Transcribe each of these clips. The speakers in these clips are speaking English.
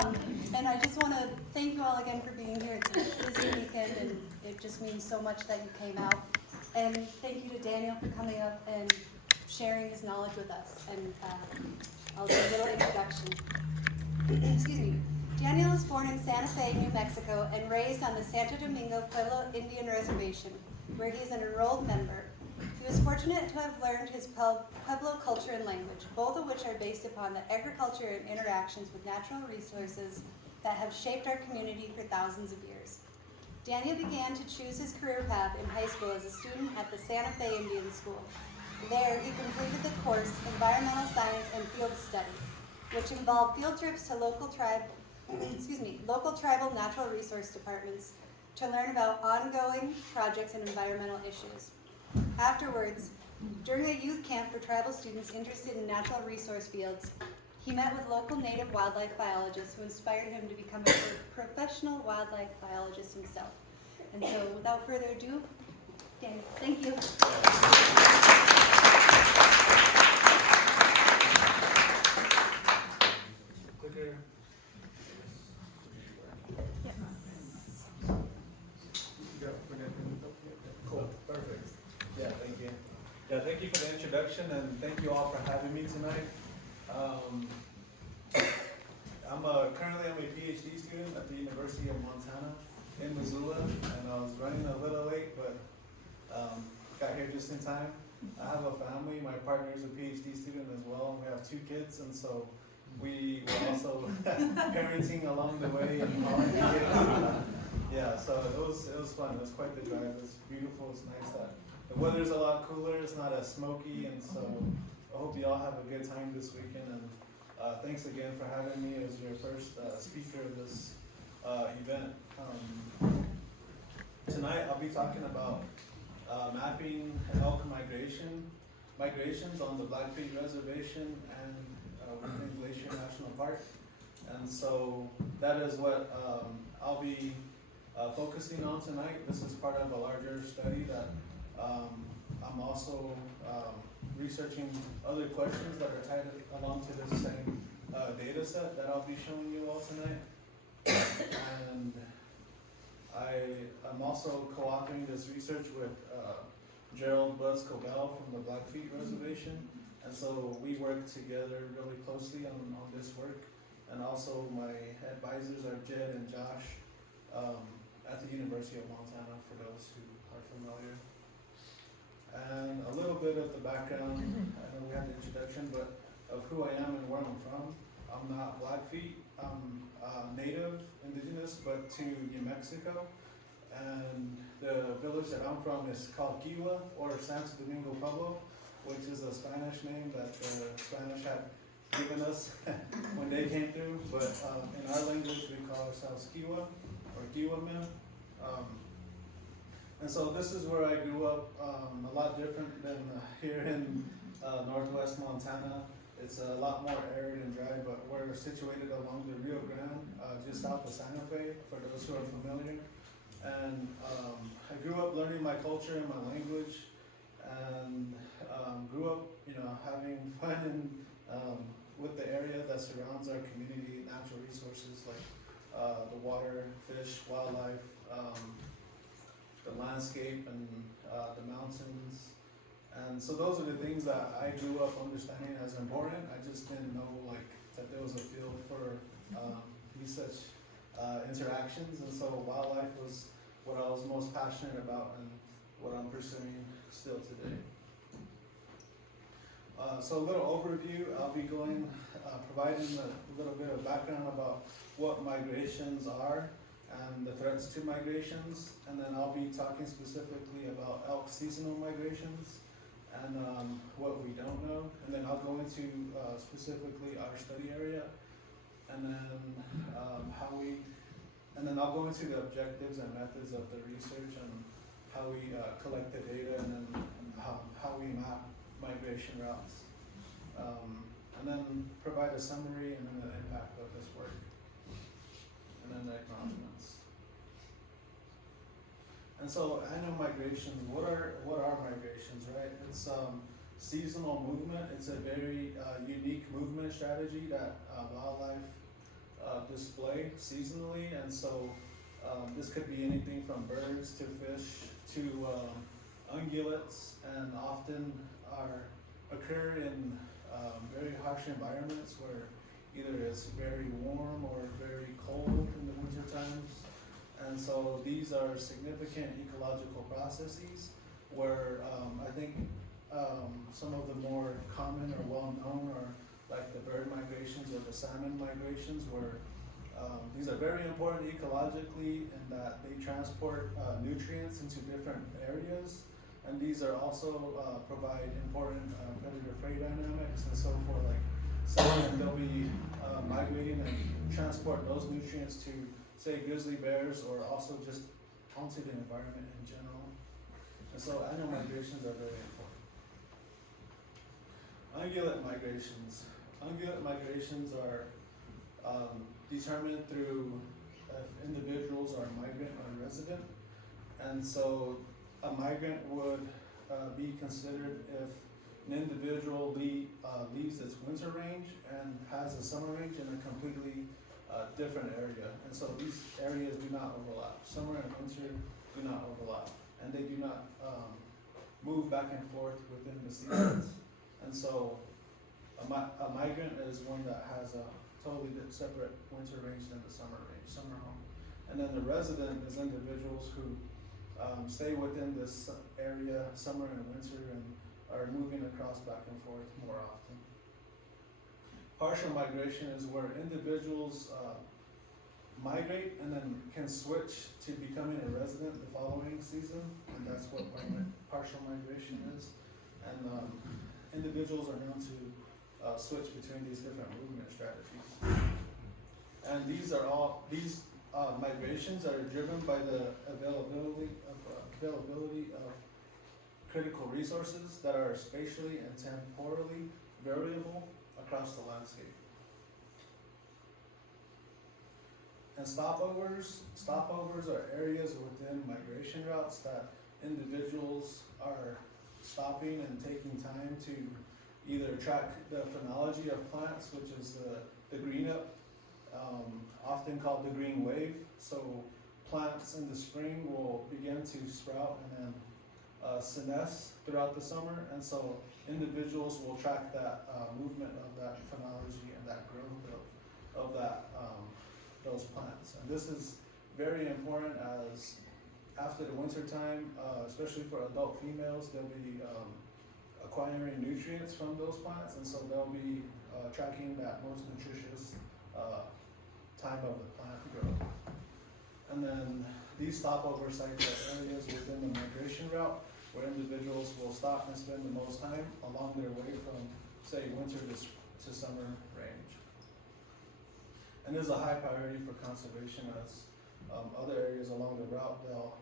And I just want to thank you all again for being here. It's a busy weekend, and it just means so much that you came out. And thank you to Daniel for coming up and sharing his knowledge with us. And I'll do a little introduction. Excuse me. Daniel was born in Santa Fe, New Mexico, and raised on the Santo Domingo Pueblo Indian Reservation, where he is an enrolled member. He was fortunate to have learned his Pueblo culture and language, both of which are based upon the agriculture and interactions with natural resources that have shaped our community for thousands of years. Daniel began to choose his career path in high school as a student at the Santa Fe Indian School. There, he completed the course Environmental Science and Field Study, which involved field trips to local tribal natural resource departments to learn about ongoing projects and environmental issues. Afterwards, during a youth camp for tribal students interested in natural resource fields, he met with local native wildlife biologists who inspired him to become a professional wildlife biologist himself. And so, without further ado, Daniel, thank you. Clicker. Cool, perfect. Yeah, thank you. Yeah, thank you for the introduction, and thank you all for having me tonight. I'm a PhD student at the University of Montana in Missoula, and I was running a little late, but got here just in time. I have a family. My partner is a PhD student as well. We have 2 kids, and so we were also parenting along the way and hauling the kids. Yeah, so it was fun. It was quite the drive. It was beautiful. It's nice that the weather's a lot cooler. It's not as smoky, and so I hope you all have a good time this weekend. And thanks again for having me as your first speaker of this event. Tonight I'll be talking about mapping elk migrations on the Blackfeet Reservation and within Glacier National Park. And so that is what I'll be focusing on tonight. This is part of a larger study that I'm also researching other questions that are tied along to this same data set that I'll be showing you all tonight. And I'm also co-authoring this research with Gerald Buzz Cobell from the Blackfeet Reservation. And so we work together really closely on this work. And also my advisors are Jed and Josh at the University of Montana, for those who are familiar. And a little bit of the background, I know we had the introduction, but of who I am and where I'm from. I'm not Blackfeet, I'm native, indigenous, but to New Mexico. And the village that I'm from is called Kiwa, or Santo Domingo Pueblo, which is a Spanish name that the Spanish had given us when they came through. But in our language, we call ourselves Kiwa, or Kiwamen. And so this is where I grew up, a lot different than here in northwest Montana. It's a lot more arid and dry, but we're situated along the Rio Grande, just south of Santa Fe, for those who are familiar. And I grew up learning my culture and my language, and grew up, having fun with the area that surrounds our community, natural resources like the water, fish, wildlife, the landscape, and the mountains. And so those are the things that I grew up understanding as important. I just didn't know that there was a field for these such interactions. And so wildlife was what I was most passionate about and what I'm pursuing still today. So a little overview. I'll be providing a little bit of background about what migrations are and the threats to migrations, and then I'll be talking specifically about elk seasonal migrations and what we don't know, and then I'll go into specifically our study area, and then I'll go into the objectives and methods of the research and how we collect the data, and then how we map migration routes, and then provide a summary and then the impact of this work, and then the acknowledgements. And so annual migrations, what are migrations, right? It's seasonal movement. It's a very unique movement strategy that wildlife display seasonally, and so this could be anything from birds to fish to ungulates, and often occur in very harsh environments where either it's very warm or very cold in the winter times. And so these are significant ecological processes where I think some of the more common or well-known are like the bird migrations or the salmon migrations, where these are very important ecologically in that they transport nutrients into different areas, and these are also provide important predator-prey dynamics. And so for like salmon, they'll be migrating and transport those nutrients to, say, grizzly bears, or also just onto the environment in general. And so annual migrations are very important. Ungulate migrations. Ungulate migrations are determined through if individuals are migrant or resident. And so a migrant would be considered if an individual leaves its winter range and has a summer range in a completely different area. And so these areas do not overlap. Summer and winter do not overlap, and they do not move back and forth within the seasons. And so a migrant is one that has a totally separate winter range than the summer range, summer home. And then the resident is individuals who stay within this area summer and winter and are moving across back and forth more often. Partial migration is where individuals migrate and then can switch to becoming a resident the following season, and that's what partial migration is. And individuals are known to switch between these different movement strategies. And these migrations are driven by the availability of critical resources that are spatially and temporally variable across the landscape. And stopovers are areas within migration routes that individuals are stopping and taking time to either track the phenology of plants, which is the green up, often called the green wave. So plants in the spring will begin to sprout and then senesce throughout the summer, and so individuals will track that movement of that phenology and that growth of that those plants. And this is very important, as after the winter time, especially for adult females, they'll be acquiring nutrients from those plants, and so they'll be tracking that most nutritious time of the plant growth. And then these stopover sites are areas within the migration route where individuals will stop and spend the most time along their way from, say, winter to summer range. And there's a high priority for conservation, as other areas along the route, they'll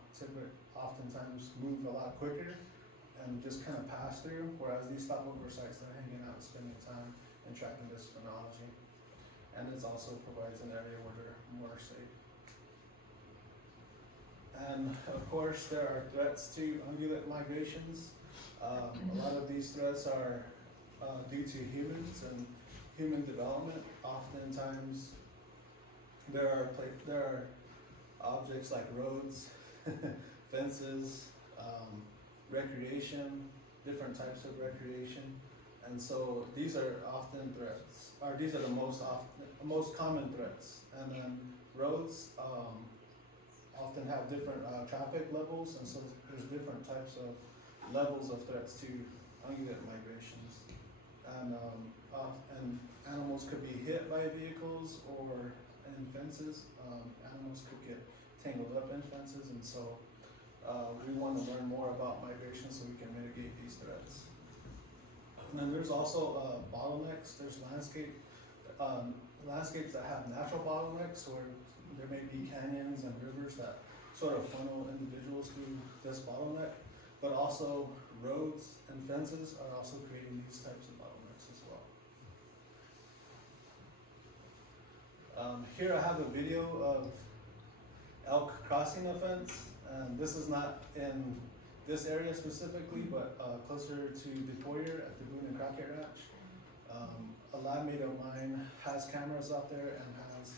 oftentimes move a lot quicker and just kind of pass through, whereas these stopover sites, they're hanging out and spending time and tracking this phenology. And it also provides an area where they're more safe. And of course, there are threats to ungulate migrations. A lot of these threats are due to humans and human development. Oftentimes, there are objects like roads, fences, recreation, different types of recreation, and so these are often threats. Or these are the most common threats. And then roads often have different traffic levels, and so there's different types of levels of threats to ungulate migrations. And animals could be hit by vehicles or in fences. Animals could get tangled up in fences, and so we want to learn more about migration so we can mitigate these threats. And then there's also bottlenecks. There's landscapes that have natural bottlenecks, where there may be canyons and rivers that sort of funnel individuals through this bottleneck, but also roads and fences are also creating these types of bottlenecks as well. Here I have a video of elk crossing a fence, and this is not in this area specifically, but closer to DePoyer at the Boone and Crockett Ranch. A a lab mate of mine has cameras out there and has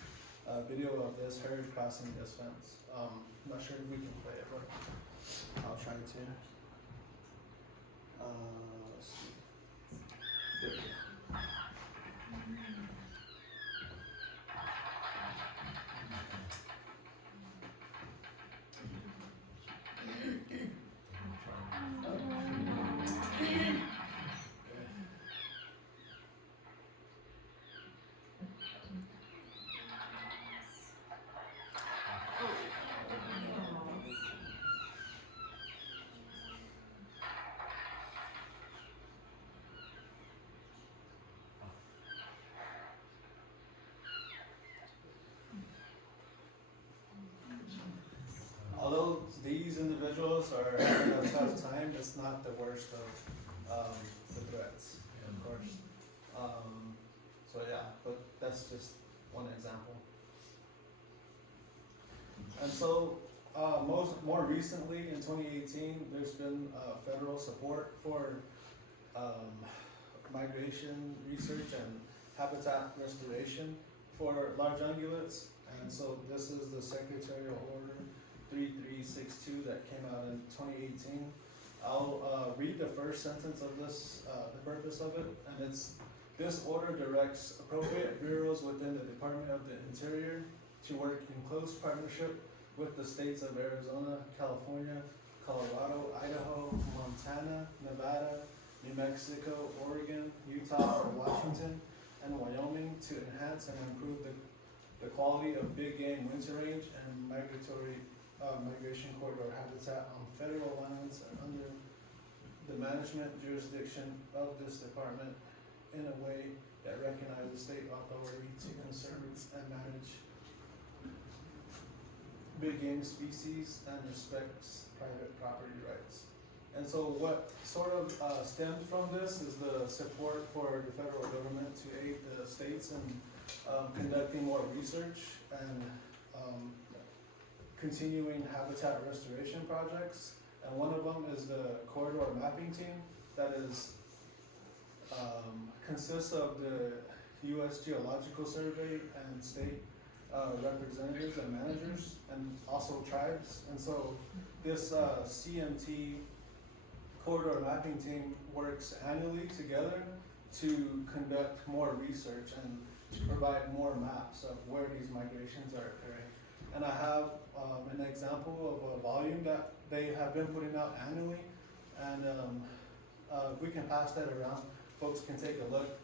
a video of this herd crossing this fence. I'm not sure if we can play it, but I'll try to. Let's see. There we go. Although these individuals are having a tough time, it's not the worst of the threats, of course. So yeah, but that's just one example. And so more recently in 2018, there's been federal support for migration research and habitat restoration for large ungulates. And so this is the Secretarial Order 3362 that came out in 2018. I'll read the first sentence of this, the purpose of it, and this order directs appropriate bureaus within the Department of the Interior to work in close partnership with the states of Arizona, California, Colorado, Idaho, Montana, Nevada, New Mexico, Oregon, Utah, Washington, and Wyoming to enhance and improve the quality of big game winter range and migration corridor habitat on federal lands and under the management jurisdiction of this department in a way that recognizes state authority to conserve and manage big game species and respects private property rights. And so what sort of stemmed from this is the support for the federal government to aid the states in conducting more research and continuing habitat restoration projects. And one of them is the corridor mapping team that is consists of the U.S. Geological Survey and state representatives and managers, and also tribes. And so this CMT corridor mapping team works annually together to conduct more research and to provide more maps of where these migrations are occurring. And I have an example of a volume that they have been putting out annually, and if we can pass that around, folks can take a look.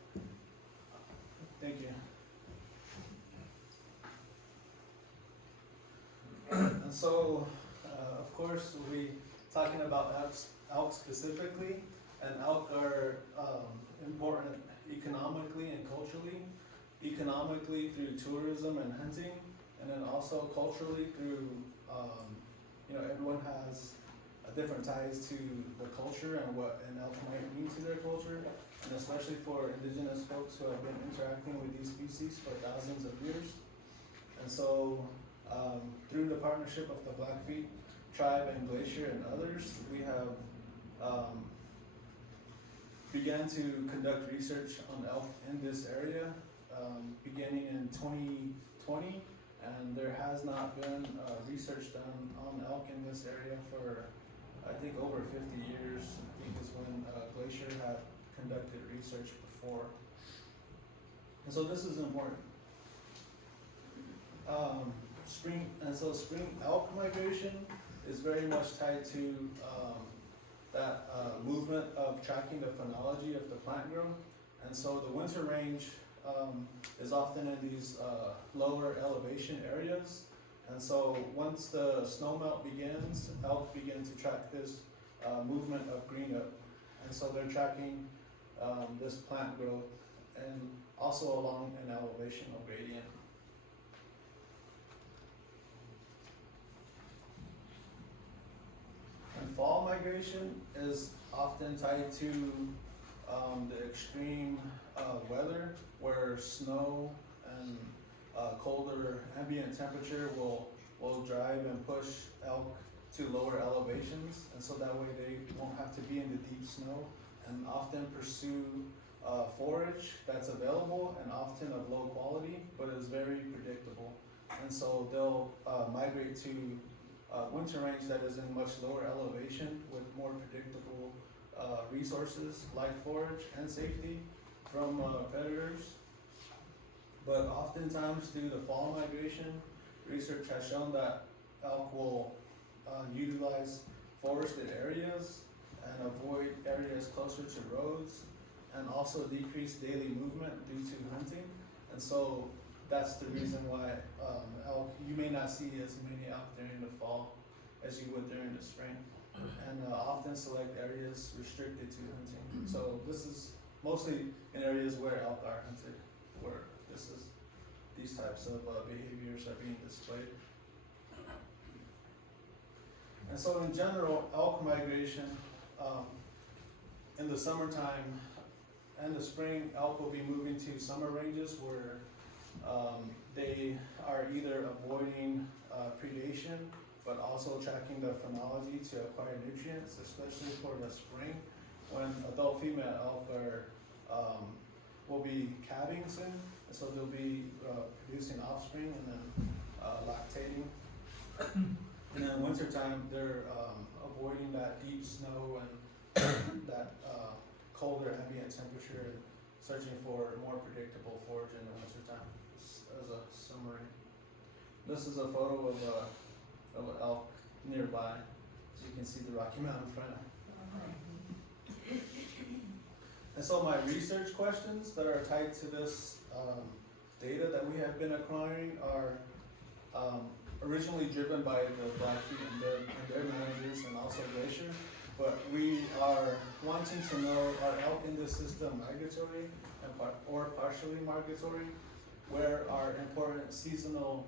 Thank you. And so, of course, we'll be talking about elk specifically, and elk are important economically and culturally. Economically through tourism and hunting, and then also culturally through, everyone has different ties to the culture and what an elk might mean to their culture, and especially for indigenous folks who have been interacting with these species for thousands of years. And so, through the partnership of the Blackfeet tribe and Glacier and others, we have began to conduct research on elk in this area beginning in 2020, and there has not been research done on elk in this area for I think over 50 years. I think is when Glacier had conducted research before, and so this is important. Spring elk migration is very much tied to that movement of tracking the phenology of the plant growth. And so the winter range is often in these lower elevation areas. And so once the snowmelt begins, elk begin to track this movement of green up. And so they're tracking this plant growth and also along an elevational gradient. And fall migration is often tied to the extreme weather, where snow and colder ambient temperature will drive and push elk to lower elevations, and so that way they won't have to be in the deep snow and often pursue forage that's available and often of low quality, but is very predictable. And so they'll migrate to winter range that is in much lower elevation with more predictable resources like forage and safety from predators. But oftentimes through the fall migration, research has shown that elk will utilize forested areas and avoid areas closer to roads, and also decrease daily movement due to hunting. And so that's the reason why elk, you may not see as many elk during the fall as you would during the spring, and often select areas restricted to hunting. So this is mostly in areas where elk are hunted, where these types of behaviors are being displayed. And so in general, elk migration, in the summertime and the spring, elk will be moving to summer ranges where they are either avoiding predation, but also tracking the phenology to acquire nutrients, especially for the spring, when adult female elk will be calving soon, and so they'll be producing offspring and then lactating. And then wintertime, they're avoiding that deep snow and that colder ambient temperature, and searching for more predictable forage in the wintertime, as a summary. This is a photo of an elk nearby, so you can see the Rocky Mountain front. And so my research questions that are tied to this data that we have been acquiring are originally driven by the Blackfeet and their managers, and also Glacier. But we are wanting to know, are elk in this system migratory or partially migratory? Where are important seasonal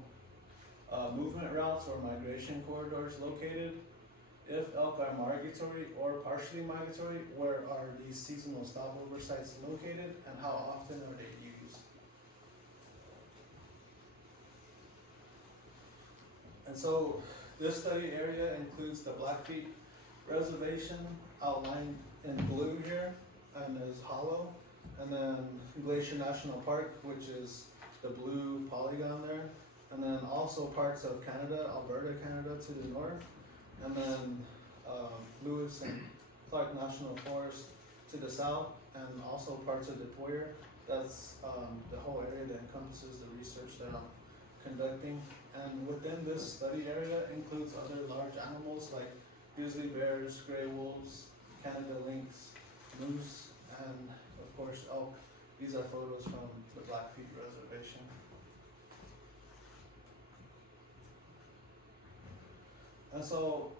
movement routes or migration corridors located? If elk are migratory or partially migratory, where are these seasonal stopover sites located, and how often are they used? And so this study area includes the Blackfeet Reservation outlined in blue here and is hollow, and then Glacier National Park, which is the blue polygon there, and then also parts of Canada, Alberta, Canada to the north, and then Lewis and Clark National Forest to the south, and also parts of Depoyer. That's the whole area that encompasses the research that I'm conducting. And within this study area includes other large animals like grizzly bears, gray wolves, Canada lynx, moose, and of course elk. These are photos from the Blackfeet Reservation. And so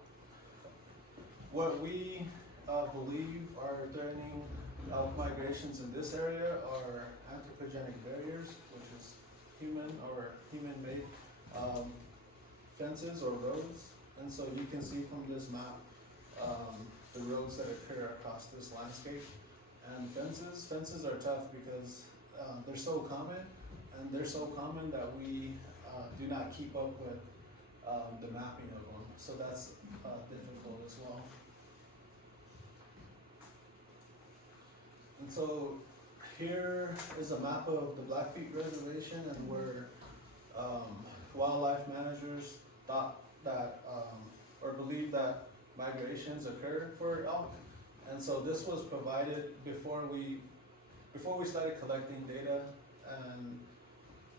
what we believe are threatening elk migrations in this area are anthropogenic barriers, which is human-made fences or roads. And so you can see from this map the roads that occur across this landscape. And fences are tough because they're so common, and they're so common that we do not keep up with the mapping of them. So that's difficult as well. And so here is a map of the Blackfeet Reservation, and where wildlife managers thought that or believed that migrations occur for elk. And so this was provided before we started collecting data,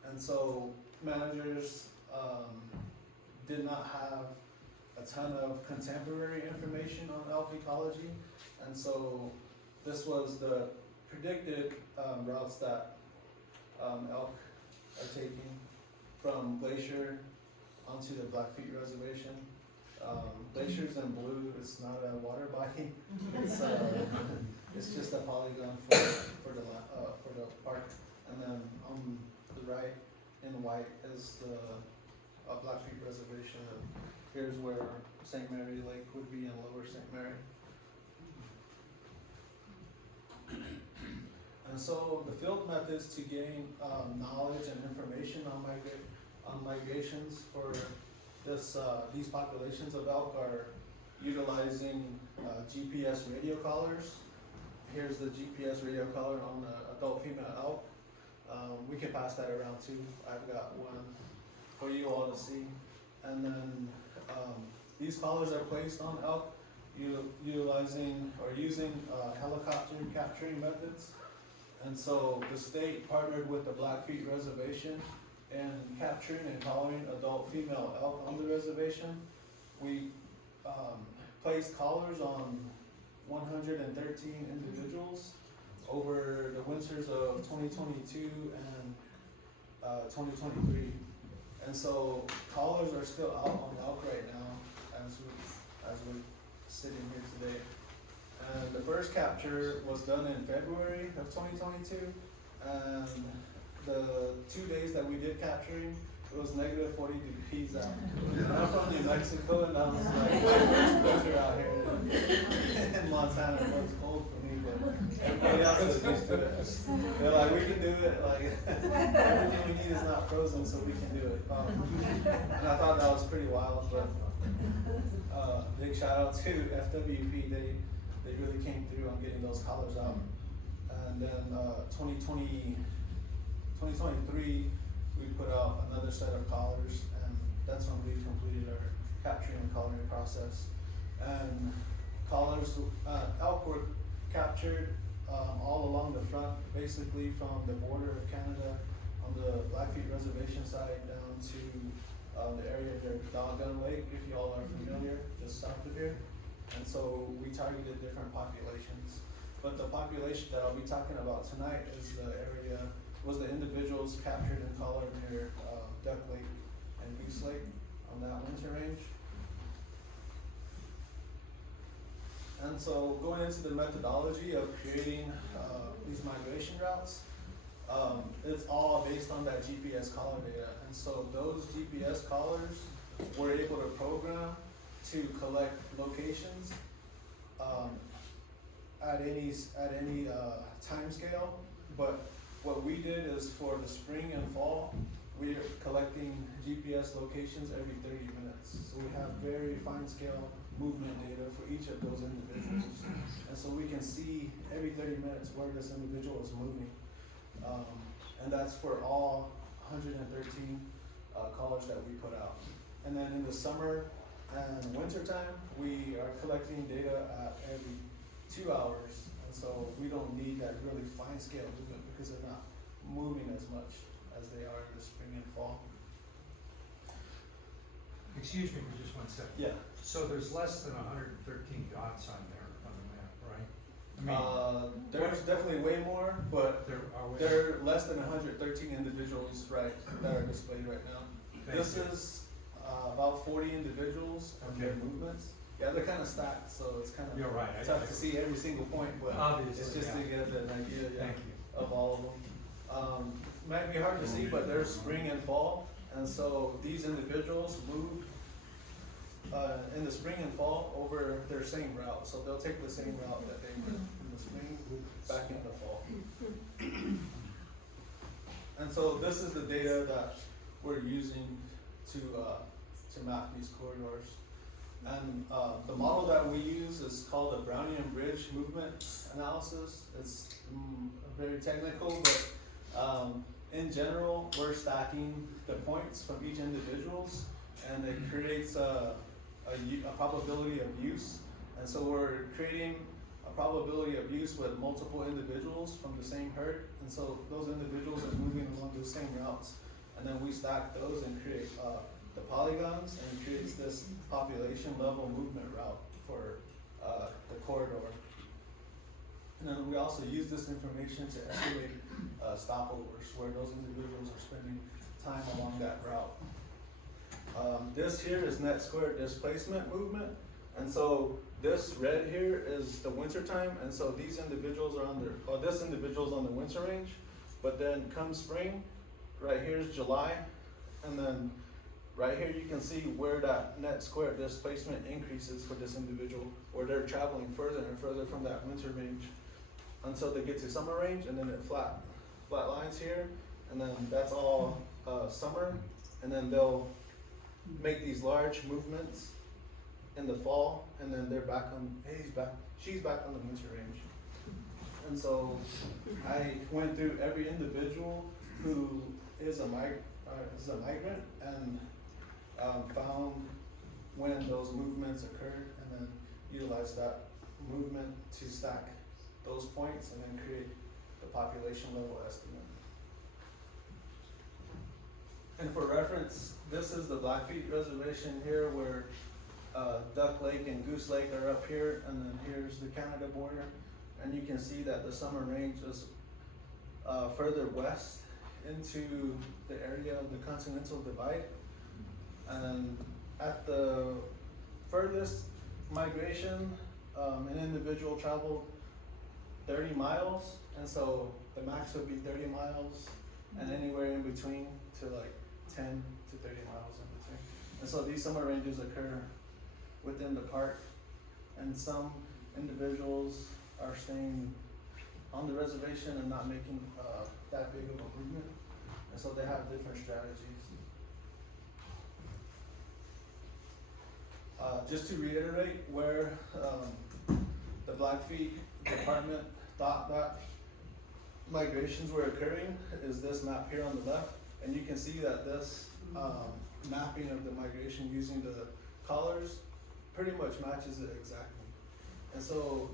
and so managers did not have a ton of contemporary information on elk ecology, and so this was the predicted routes that elk are taking from Glacier onto the Blackfeet Reservation. Glacier's in blue. It's not a water body. It's just a polygon for the park. And then on the right in white is the Blackfeet Reservation. And here's where St. Mary Lake would be in Lower St. Mary. And so the field methods to gain knowledge and information on migrations for these populations of elk are utilizing GPS radio collars here's the GPS radio collar on the adult female elk. We can pass that around too. I've got one for you all to see. And then these collars are placed on elk utilizing or using helicopter capturing methods. And so the state partnered with the Blackfeet Reservation in capturing and collaring adult female elk on the reservation. We placed collars on 113 individuals over the winters of 2022 and 2023. And so collars are still out on elk right now as we're sitting here today. And the first capture was done in February of 2022, and the 2 days that we did capturing, it was negative 40 degrees out. I'm from New Mexico, and I was like, my first winter out here in Montana. It was cold for me, but everybody else is used to it. They're like, we can do it. Like everything we need is not frozen, so we can do it. And I thought that was pretty wild, but big shout out to FWP. They really came through on getting those collars out. And then 2023, we put out another set of collars, and that's when we completed our capturing and collaring process. And collars, elk were captured all along the front, basically from the border of Canada on the Blackfeet Reservation side down to the area of their Doggone Lake, if you all are familiar, just south of here. And so we targeted different populations. But the population that I'll be talking about tonight is the individuals captured and collared near Duck Lake and Goose Lake on that winter range. And so going into the methodology of creating these migration routes, it's all based on that GPS collar data. And so those GPS collars were able to program to collect locations at any time scale. But what we did is for the spring and fall, we are collecting GPS locations every 30 minutes. So we have very fine scale movement data for each of those individuals. And so we can see every 30 minutes where this individual is moving. And that's for all 113 collars that we put out. And then in the summer and winter time, we are collecting data at every 2 hours. And so we don't need that really fine scale movement because they're not moving as much as they are in the spring and fall. Excuse me for just 1 second. Yeah. So there's less than 113 dots on there on the map, right? I mean, There's definitely way more, but there are there are less than 113 individuals, right, that are displayed right now. This is about 40 individuals and their movements. Yeah, they're kind of stacked, so it's kind of You're right. tough to see every single point, but Obviously, it's just to get an idea Thank you. of all of them. Might be hard to see, but there's spring and fall, and so these individuals move in the spring and fall over their same route. So they'll take the same route that they went in the spring back in the fall. And so this is the data that we're using to map these corridors. And the model that we use is called the Brownian Bridge Movement Analysis. It's very technical, but in general, we're stacking the points from each individuals, and it creates a probability of use. And so we're creating a probability of use with multiple individuals from the same herd. And so those individuals are moving along the same routes. And then we stack those and create the polygons, and it creates this population level movement route for the corridor. And then we also use this information to estimate stopovers, where those individuals are spending time along that route. This here is net square displacement movement. And so this red here is the winter time, and so these individuals are on this individual's on the winter range, but then come spring, right here is July, and then right here you can see where that net square displacement increases for this individual, where they're traveling further and further from that winter range until they get to summer range, and then it flat lines here, and then that's all summer, and then they'll make these large movements in the fall, and then they're back on, she's back on the winter range. And so I went through every individual who is a migrant and found when those movements occurred, and then utilized that movement to stack those points and then create the population level estimate. And for reference, this is the Blackfeet Reservation here, where Duck Lake and Goose Lake are up here, and then here's the Canada border. And you can see that the summer range is further west into the area of the Continental Divide. And at the furthest migration, an individual traveled 30 miles, and so the max would be 30 miles, and anywhere in between to like 10 to 30 miles in between. And so these summer ranges occur within the park, and some individuals are staying on the reservation and not making that big of a movement, and so they have different strategies. Just to reiterate where the Blackfeet department thought that migrations were occurring is this map here on the left, and you can see that this mapping of the migration using the collars pretty much matches it exactly. And so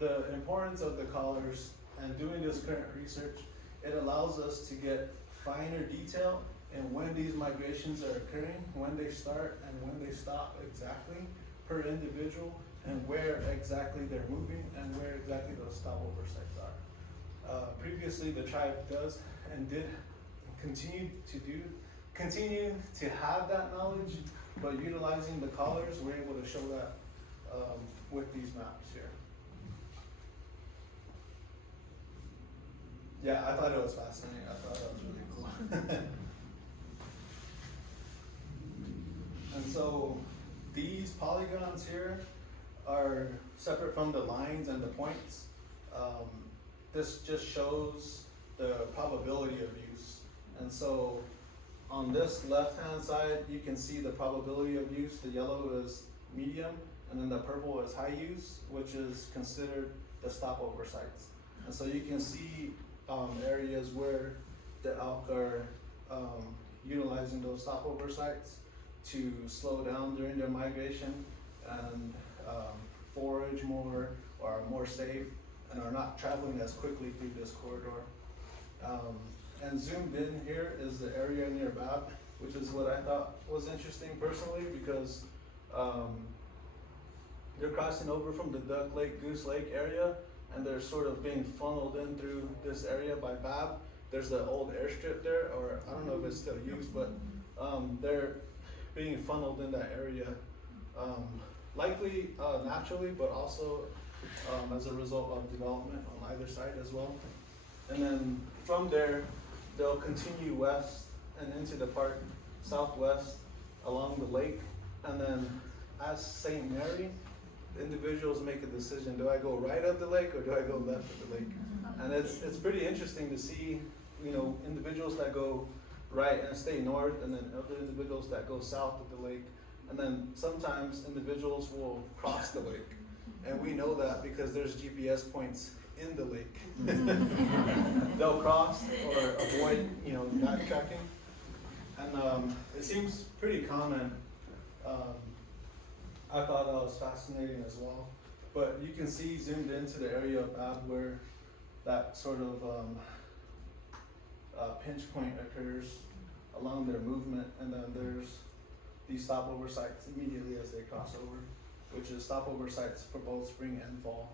the importance of the collars and doing this current research, it allows us to get finer detail in when these migrations are occurring, when they start and when they stop exactly per individual, and where exactly they're moving and where exactly those stopover sites are. Previously, the tribe does and did continue to have that knowledge, but utilizing the collars, we're able to show that with these maps here. Yeah, I thought it was fascinating. I thought that was really cool. And so these polygons here are separate from the lines and the points. This just shows the probability of use. And so on this left-hand side, you can see the probability of use. The yellow is medium, and then the purple is high use, which is considered the stopover sites. And so you can see areas where the elk are utilizing those stopover sites to slow down during their migration and forage more, or are more safe, and are not traveling as quickly through this corridor. And zoomed in here is the area near Bab, which is what I thought was interesting personally, because they're crossing over from the Duck Lake, Goose Lake area, and they're sort of being funneled in through this area by Bab. There's the old airstrip there, or I don't know if it's still used, but they're being funneled in that area, likely naturally, but also as a result of development on either side as well. And then from there, they'll continue west and into the park, southwest along the lake. And then as St. Mary, individuals make a decision: do I go right of the lake or do I go left of the lake? And it's pretty interesting to see, you know, individuals that go right and stay north, and then other individuals that go south of the lake. And then sometimes individuals will cross the lake. And we know that because there's GPS points in the lake. They'll cross or avoid, you know, backtracking. And it seems pretty common. I thought that was fascinating as well. But you can see zoomed into the area of Bab where that sort of pinch point occurs along their movement, and then there's these stopover sites immediately as they cross over, which is stopover sites for both spring and fall.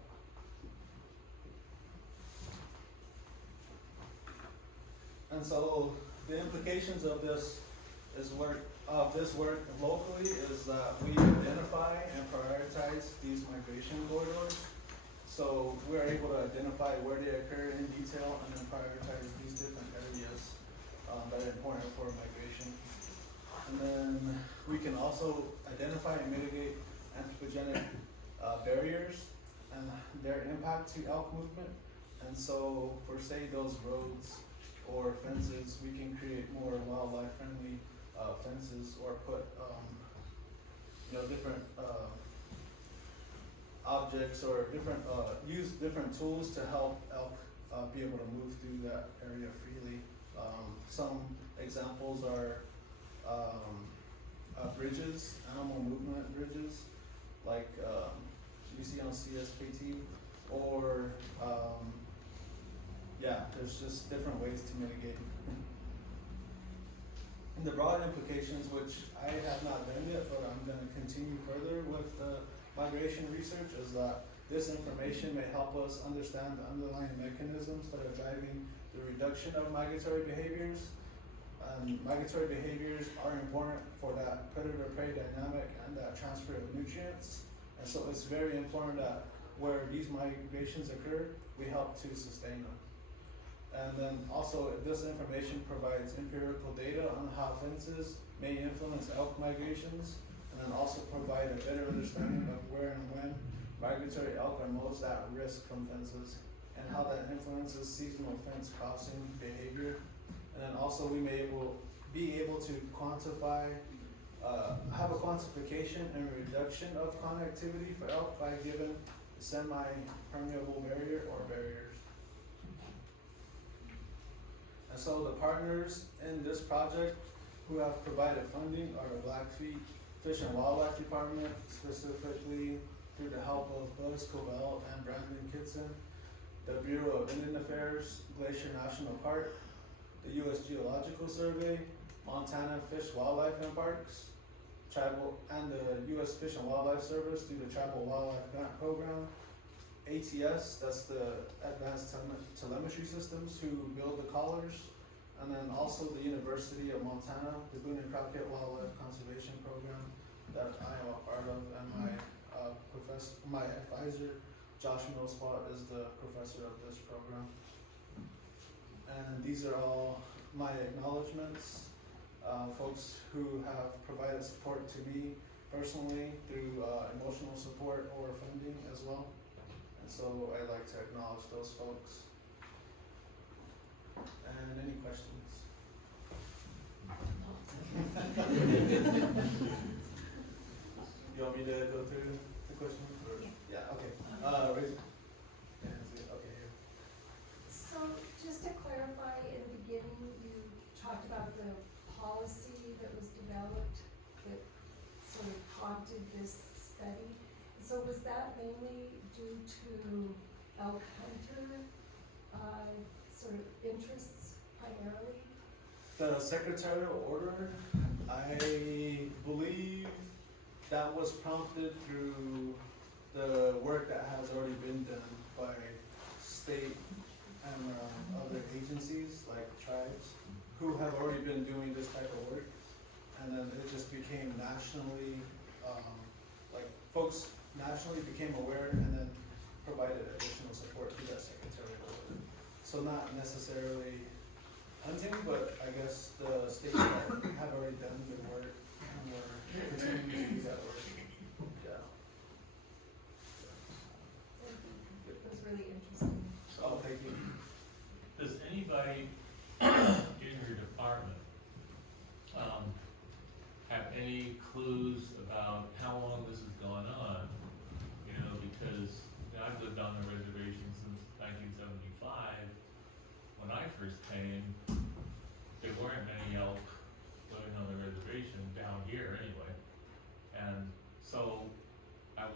And so the implications of this work locally is that we identify and prioritize these migration corridors. So we're able to identify where they occur in detail and then prioritize these different areas that are important for migration. And then we can also identify and mitigate anthropogenic barriers and their impact to elk movement. And so for say those roads or fences, we can create more wildlife friendly fences, or put you know, different objects or different, use different tools to help elk be able to move through that area freely. Some examples are bridges, animal movement bridges, like you see on CSKT, or yeah, there's just different ways to mitigate. And the broad implications, which I have not done yet, but I'm going to continue further with the migration research, is that this information may help us understand the underlying mechanisms that are driving the reduction of migratory behaviors. Migratory behaviors are important for that predator-prey dynamic and that transfer of nutrients. And so it's very important that where these migrations occur, we help to sustain them. And then also, this information provides empirical data on how fences may influence elk migrations, and then also provide a better understanding of where and when migratory elk are most at risk from fences, and how that influences seasonal fence crossing behavior. And then also, we may be able to quantify, have a quantification and reduction of connectivity for elk by given semi-permeable barrier or barriers. And so the partners in this project who have provided funding are the Blackfeet Fish and Wildlife Department, specifically through the help of Buzz Covell and Brandon Kitson, the Bureau of Indian Affairs, Glacier National Park, the U.S. Geological Survey, Montana Fish, Wildlife and Parks, and the U.S. Fish and Wildlife Service through the Tribal Wildlife Grant Program, ATS, that's the Advanced Telemetry Systems, who build the collars, and then also the University of Montana, the Boone and Crockett Wildlife Conservation Program that I am a part of, and my advisor, Josh Millspot, is the professor of this program. And these are all my acknowledgements, folks who have provided support to me personally through emotional support or funding as well. And so I'd like to acknowledge those folks. And any questions? You want me to go through the questions? Or? Yeah, okay. Raise your hands. Okay, here. So just to clarify, in the beginning, you talked about the policy that was developed that sort of prompted this study. So was that mainly due to elk hunter sort of interests primarily? The secretarial order, I believe that was prompted through the work that has already been done by state and other agencies like tribes who have already been doing this type of work, and then it just became nationally, like folks nationally became aware and then provided additional support to that secretarial order. So not necessarily hunting, but I guess the states that have already done the work and were continuing to do that work. Yeah. It was really interesting. Oh, thank you. Does anybody in your department have any clues about how long this has gone on? You know, because I've lived on the reservation since 1975. When I first came, there weren't many elk living on the reservation down here anyway. And so I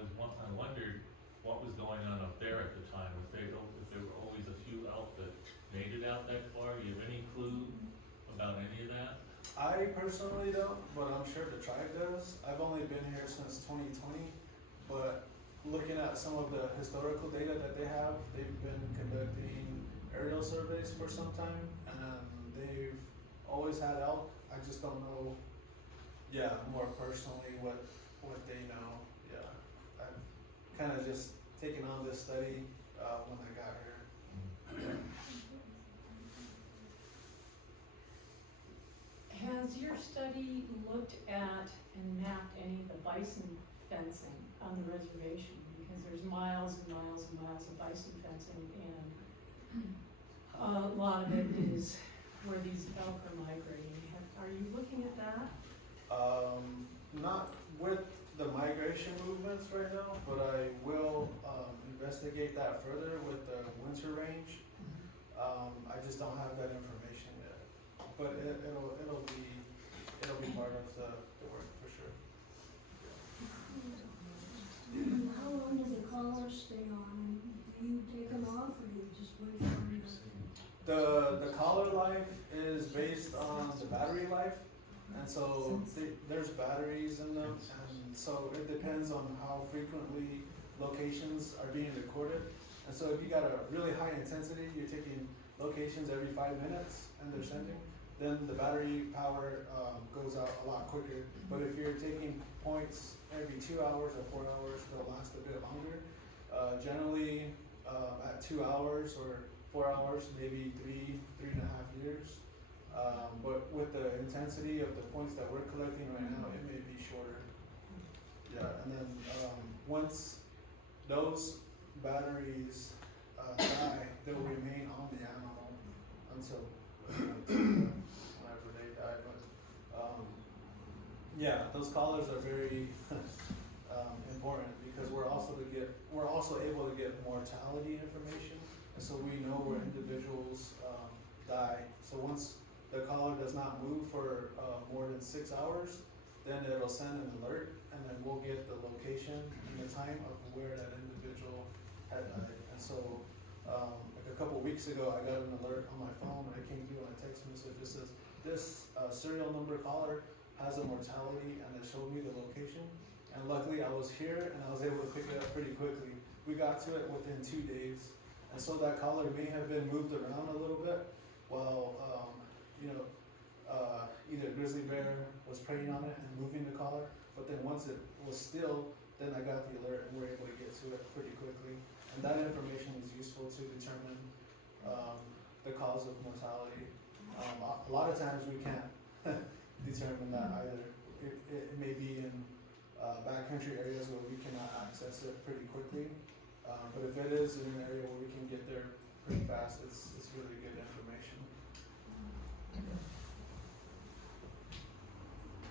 wondered what was going on up there at the time. If there were always a few elk that made it out that far. Do you have any clue about any of that? I personally don't, but I'm sure the tribe does. I've only been here since 2020, but looking at some of the historical data that they have, they've been conducting aerial surveys for some time, and they've always had elk. I just don't know, more personally what they know. Yeah, I've kind of just taken on this study when I got here. Has your study looked at and mapped any of the bison fencing on the reservation? Because there's miles and miles and miles of bison fencing, and a lot of it is where these elk are migrating. Are you looking at that? Not with the migration migration movements right now, but I will, investigate that further with the winter range. I just don't have that information yet, but it'll be part of the work for sure. How long does the collar stay on, and do you take them off, or do you just wait for them to? The collar life is based on the battery life, and so there's batteries in them, and so it depends on how frequently locations are being recorded. And so if you got a really high intensity, you're taking locations every 5 minutes and they're sending, then the battery power goes out a lot quicker. But if you're taking points every 2 hours or 4 hours, they'll last a bit longer. Generally at 2 hours or 4 hours, maybe 3.5 years. But with the intensity of the points that we're collecting right now, it may be shorter. Yeah, and then once those batteries die, they'll remain on the animal until whenever they die. But yeah, those collars are very important because we're also able to get mortality information, and so we know where individuals die. So once the collar does not move for more than 6 hours, then it'll send an alert, and then we'll get the location and the time of where that individual had died. And so, like a couple weeks ago, I got an alert on my phone, and it came through on a text message that says, this serial number collar has a mortality, and it showed me the location. And luckily, I was here, and I was able to pick it up pretty quickly. We got to it within 2 days. And so that collar may have been moved around a little bit while, either grizzly bear was preying on it and moving the collar, but then once it was still, then I got the alert and we were able to get to it pretty quickly. And that information is useful to determine the cause of mortality. A lot of times we can't determine that either. It may be in backcountry areas where we cannot access it pretty quickly, but if it is in an area where we can get there pretty fast, it's really good information.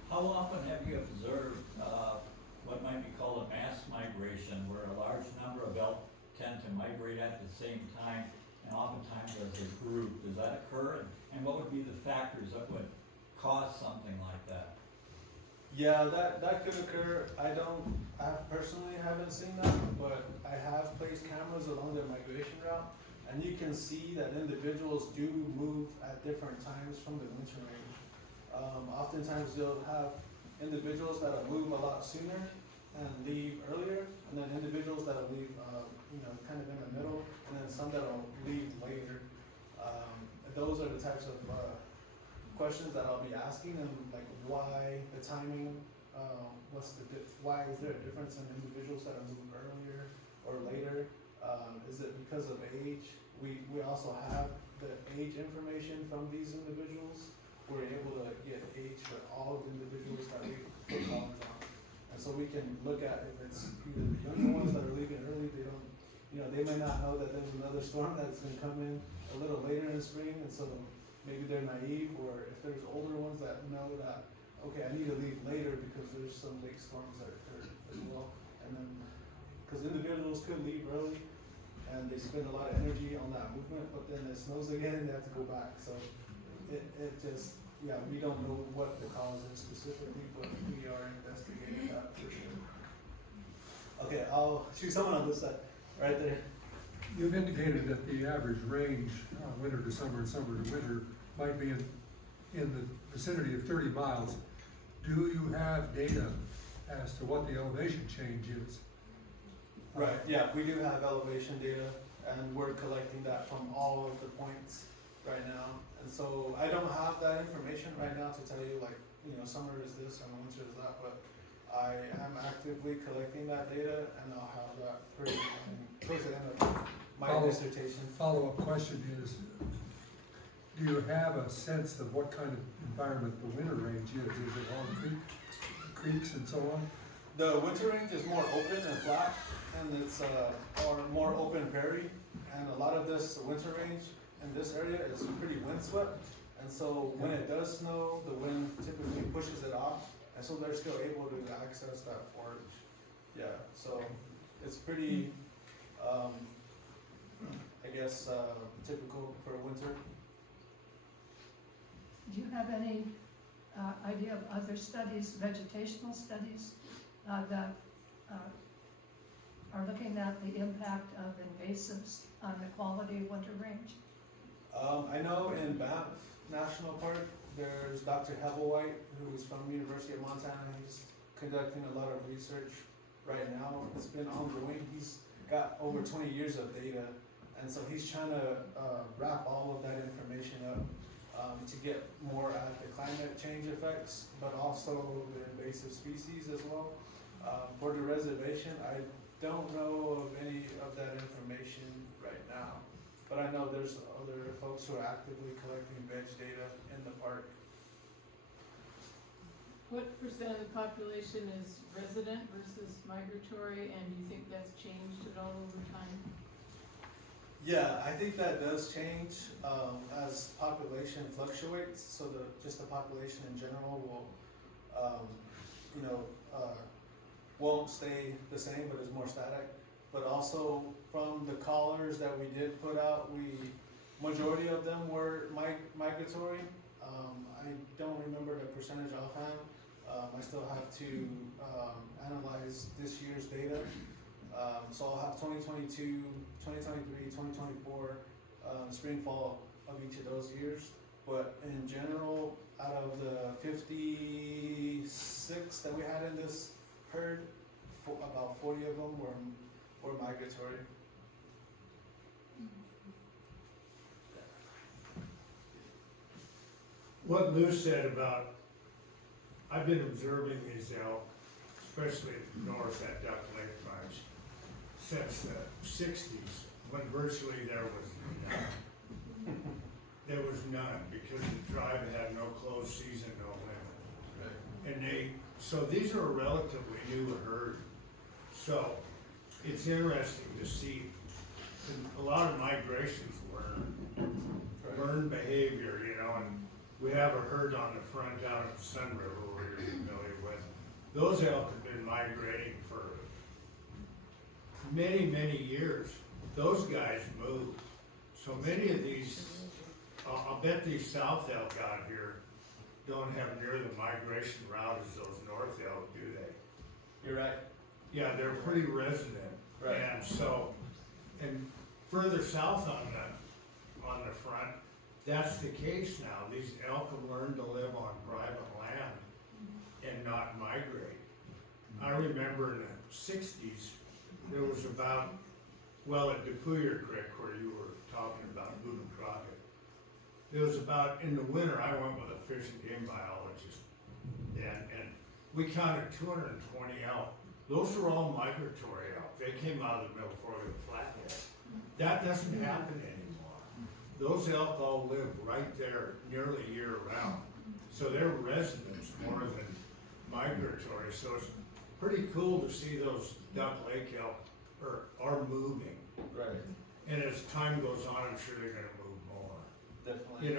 How often have you observed what might be called a mass migration, where a large number of elk tend to migrate at the same time, and oftentimes as a group? Does that occur? And what would be the factors that would cause something like that? Yeah, that could occur. I personally haven't seen that, but I have placed cameras along their migration route, and you can see that individuals do move at different times from the winter range. Oftentimes you'll have individuals that'll move a lot sooner and leave earlier, and then individuals that'll leave, kind of in the middle, and then some that'll leave later. Those are the types of questions that I'll be asking, and like why the timing, why is there a difference in individuals that are moved earlier or later? Is it because of age? We also have the age information from these individuals. We're able to get age for all of the individuals that we put collars on. And so we can look at if it's either the younger ones that are leaving early, they may not know that there's another storm that's gonna come in a little later in the spring, and so maybe they're naive, or if there's older ones that know that, okay, I need to leave later because there's some late storms that occur as well. And then, because individuals could leave early and they spend a lot of energy on that movement, but then it snows again and they have to go back. So it just, we don't know what the cause is specifically, but we are investigating that for sure. Okay, I'll shoot someone on this side, right there. You've indicated that the average range, winter to summer and summer to winter, might be in the vicinity of 30 miles. Do you have data as to what the elevation change is? Right, yeah, we do have elevation data, and we're collecting that from all of the points right now. And so I don't have that information right now to tell you, like, summer is this and winter is that, but I am actively collecting that data, and I'll have that towards the end of my dissertation. Follow-up question is, do you have a sense of what kind of environment the winter range is? Is it along creeks and so on? The winter range is more open and flat, and it's or more open prairie, and a lot of this winter range in this area is pretty windswept, and so when it does snow, the wind typically pushes it off, and so they're still able to access that forage. Yeah, so it's pretty, I guess, typical for winter. Do you have any idea of other studies, vegetational studies, that are looking at the impact of invasives on the quality of winter range? I know in Banff National Park, there's Dr. Hebblewhite, who is from University of Montana. He's conducting a lot of research right now. It's been ongoing. He's got over 20 years of data, and so he's trying to wrap all of that information up to get more at the climate change effects, but also the invasive species as well. For the reservation, I don't know of any of that information right now, but I know there's other folks who are actively collecting veg data in the park. What percent of the population is resident versus migratory, and do you think that's changed at all over time? Yeah, I think that does change as population fluctuates. So just the population in general will, won't stay the same, but is more static. But also from the callers that we did put out, majority of them were migratory. I don't remember the percentage offhand. I still have to analyze this year's data. So I'll have 2022, 2023, 2024, spring, fall of each of those years. But in general, out of the 56 that we had in this herd, about 40 of them were migratory. What Lou said about, I've been observing these elk, especially north at Duck Lake Ranch, since the 60s, when virtually there was none. There was none, because the tribe had no closed season, no limit. And so these are a relatively new herd. So it's interesting to see a lot of migrations learn behavior, and we have a herd on the front down at Sun River where you're familiar with. Those elk have been migrating for many, many years. Those guys move. So many of these, I'll bet these south elk out here don't have near the migration route as those north elk, do they? You're right. Yeah, they're pretty resident. Right. And so, and further south on the front, that's the case now. These elk have learned to live on private land and not migrate. I remember in the 60s, there was about, at Depuyer Creek where you were talking about Boone and Crockett, there was about, in the winter, I went with a fish and game biologist, and we counted 220 elk. Those were all migratory elk. They came out of the middle Florida Flathead. That doesn't happen anymore. Those elk all live right there nearly year round. So they're residents more than migratory. So it's pretty cool to see those Duck Lake elk are moving. Right. And as time goes on, I'm sure they're gonna move more. Definitely.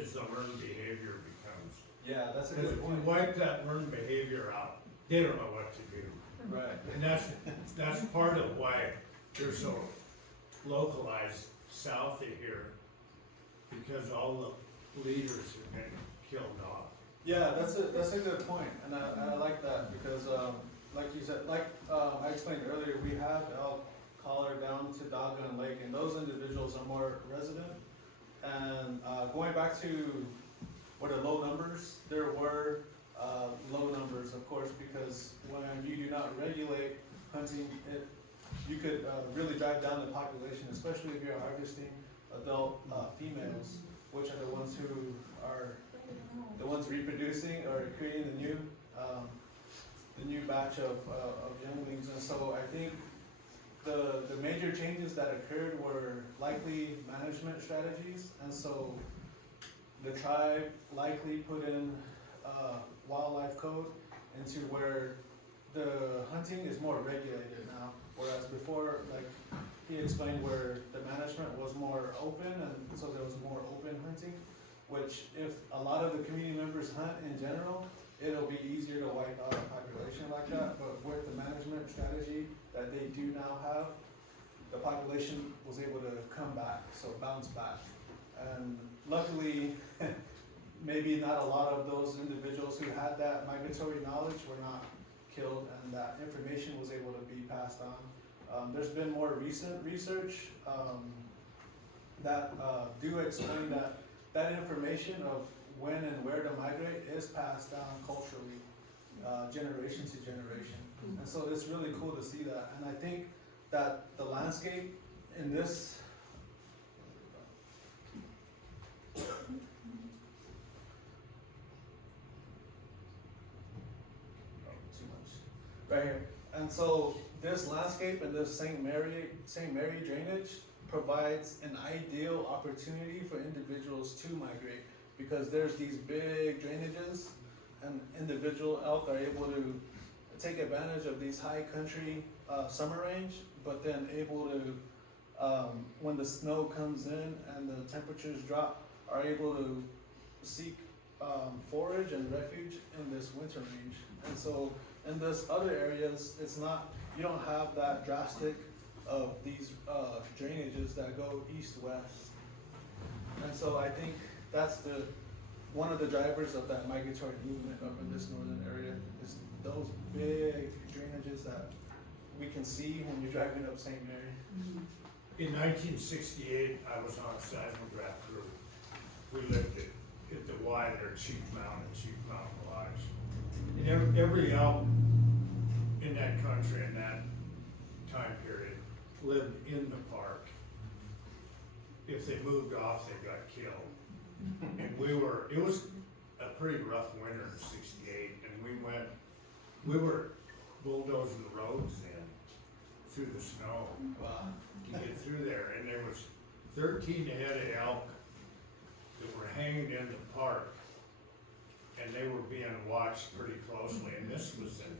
As the learned behavior becomes. Yeah, that's a Because good if point. you wipe that learned behavior out, they don't know what to do. Right. And that's part of why they're so localized south of here, because all the leaders have been killed off. Yeah, that's a good point, and I like that because, like you said, I explained earlier, we have elk collar down to Doggone Lake, and those individuals are more resident. And going back to what are low numbers, there were low numbers, of course, because when you do not regulate hunting, you could really drive down the population, especially if you're harvesting adult females, which are the ones who are the ones reproducing or creating the new batch of younglings. And so I think the major changes that occurred were likely management strategies, and so the tribe likely put in wildlife code into where the hunting is more regulated now, whereas before, like he explained, where the management was more open, and so there was more open hunting, which if a lot of the community members hunt in general, it'll be easier to wipe out a population like that, but with the management strategy that they do now have, the population was able to come back, so bounce back. And luckily, maybe not a lot of those individuals who had that migratory knowledge were not killed, and that information was able to be passed on. There's been more recent research that do explain that that information of when and where to migrate is passed down culturally, generation to generation. And so it's really cool to see that. And I think that the landscape in this too much. Right here. And so this landscape and this St. Mary drainage provides an ideal opportunity for individuals to migrate, because there's these big drainages and individual elk are able to take advantage of these high country summer range, but then able to, when the snow comes in and the temperatures drop, are able to seek forage and refuge in this winter range. And so in this other areas, it's not, you don't have that drastic of these drainages that go east-west. And so I think that's one of the drivers of that migratory movement up in this northern area, is those big drainages that we can see when you're driving up St. Mary. In 1968, I was on a seismograph crew. We lived at the Y there, Chief Mountain Lodge. And every elk in that country in that time period lived in the park. If they moved off, they got killed. And it was a pretty rough winter in '68, and we were bulldozing the roads in through the snow. Wow. To get through there, and there was 13 head of elk that were hanging in the park, and they were being watched pretty closely, and this was in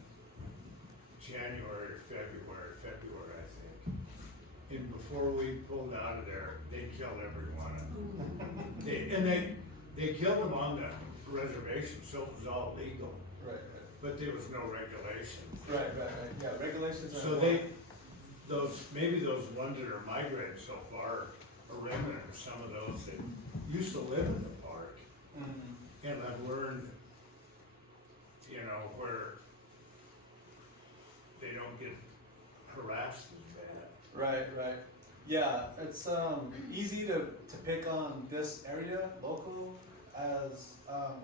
January or February, I think. And before we pulled out of there, they killed every one of them. They killed them on the reservation, so it was all legal, Right, but there was no regulation. right. Yeah, regulations are. So maybe those ones that are migrating so far are remnant of some of those that used to live in the park and have learned, where they don't get harassed as bad. Right. Yeah, it's easy to pick on this area, local, as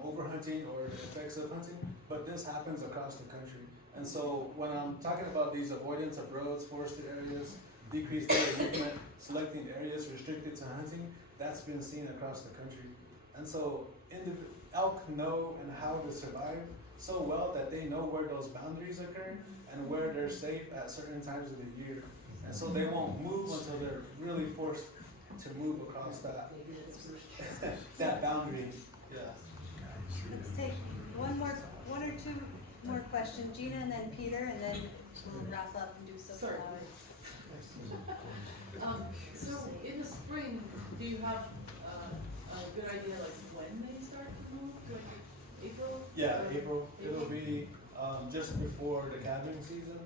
overhunting or the effects of hunting, but this happens across the country. And so when I'm talking about these avoidance of roads, forested areas, decreased daily movement, selecting areas restricted to hunting, that's been seen across the country. And so elk know and how to survive so well that they know where those boundaries occur and where they're safe at certain times of the year. And so they won't move until they're really forced to move across that that boundary. Yeah. Let's take one or two more questions, Gina and then Peter, and then we'll wrap up and do social Sorry. hours. So in the spring, do you have a good idea like when they start to move? Like April? Yeah, Or- April. It'll be just before the calving season.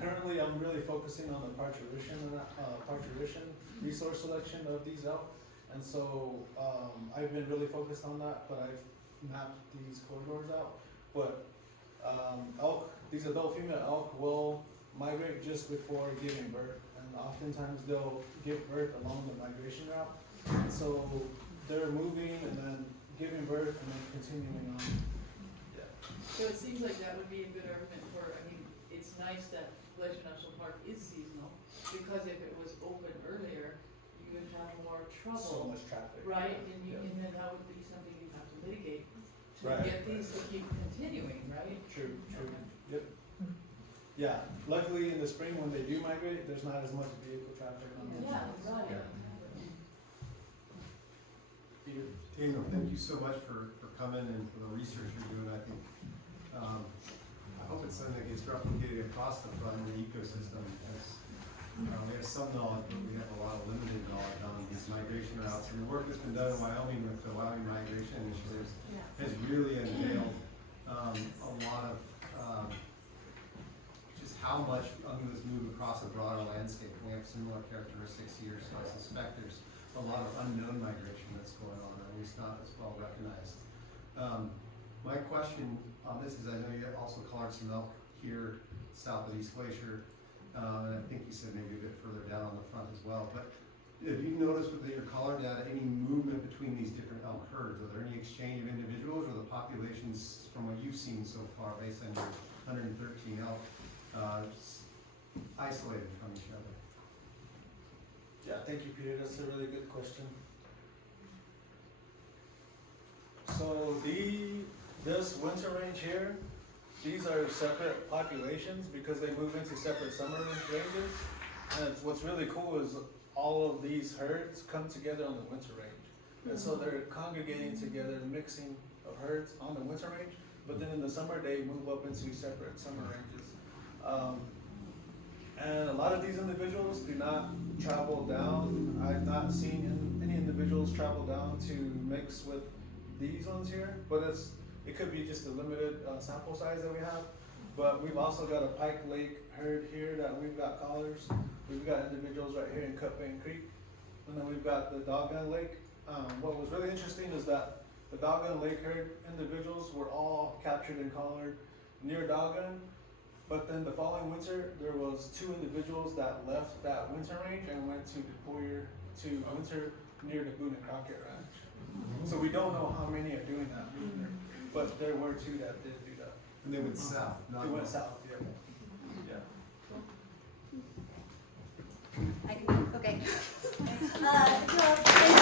Currently, I'm really focusing on the parturition resource selection of these elk, and so I've been really focused on that. But I've mapped these corridors out. But elk, these adult female elk will migrate just before giving birth, and oftentimes they'll give birth along the migration route. And so they're moving and then giving birth and then continuing on. Yeah. So it seems like that would be a good argument for, it's nice that Glacier National Park is seasonal, because if it was open earlier, you would have more So trouble, much traffic. right? And Yeah. and then that would be something you'd have to mitigate to Right, get these to keep continuing, right? True. Yep. Yeah, luckily in the spring when they do migrate, there's not as much vehicle traffic on those Yeah, roads. right. Peter? Daniel, thank you so much for coming and for the research you're doing. I think, I hope it's something that gets replicated across the front of the ecosystem. As, we have some knowledge, but we have a lot of limited knowledge on these migration routes. And the work that's been done in Wyoming with the Wyoming Migration Initiatives has really unveiled similar characteristics here, so I suspect there's a lot of unknown migration that's going on, at least not as well recognized. My question on this is, I know you also collared some elk here south of East Glacier, and I think you said maybe a bit further down on the front as well, but have you noticed with your collar data any movement between these different elk herds? Are there any exchange of individuals, or the populations, from what you've seen so far, based on your 113 elk, isolated from each other? Yeah, thank you, Peter. That's a really good question. So this winter range here, these are separate populations because they move into separate summer ranges. And what's really cool is all of these herds come together on the winter range. And so they're congregating together, mixing of herds on the winter range, but then in the summer they move up into separate summer ranges. And a lot of these individuals do not travel down. I've not seen any individuals travel down to mix with these ones here, but it could be just a limited sample size that we have. But we've also got a Pike Lake herd here that we've got collars. We've got individuals right here in Cutbank Creek, and then we've got the Doggone Lake. What was really interesting is that the Doggone Lake herd individuals were all captured and collared near Doggone, but then the following winter there was 2 individuals that left that winter range and went to winter near the Boone and Crockett Ranch. So we don't know how many are doing that either, but there were 2 that did do that. And they went south, not They went north. south, yeah. Yeah. I can, okay. Well, thank